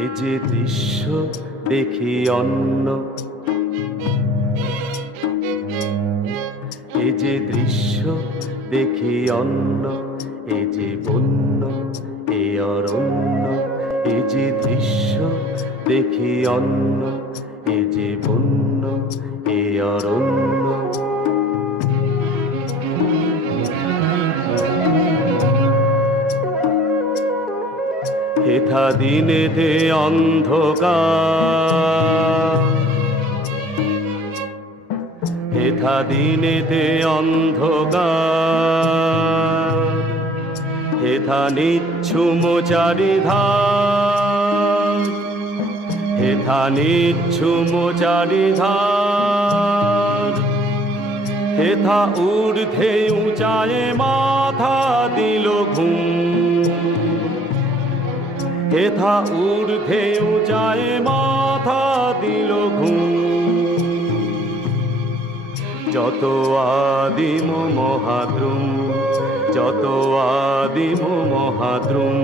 এ যে দৃশ্য দেখি অন্য, এ যে দৃশ্য দেখি অন্য, এ যে বন্য এ অরণ্য, এ যে দৃশ্য দেখি অন্য, এ যে বন্য এ অরণ্য। হেথা দিনেতে অন্ধকার, হেথা দিনেতে অন্ধকার, হেথা নিচ্ছুম চারিধার, হেথা নিচ্ছুম চারিধার, হেথা ঊর্ধ্বে উঁচায়ে মাথা দিল ঘুম, হেথা ঊর্ধ্বে উঁচায়ে মাথা দিল ঘুম। যত আদিম মহাদ্রুম, যত আদিম মহাদ্রুম,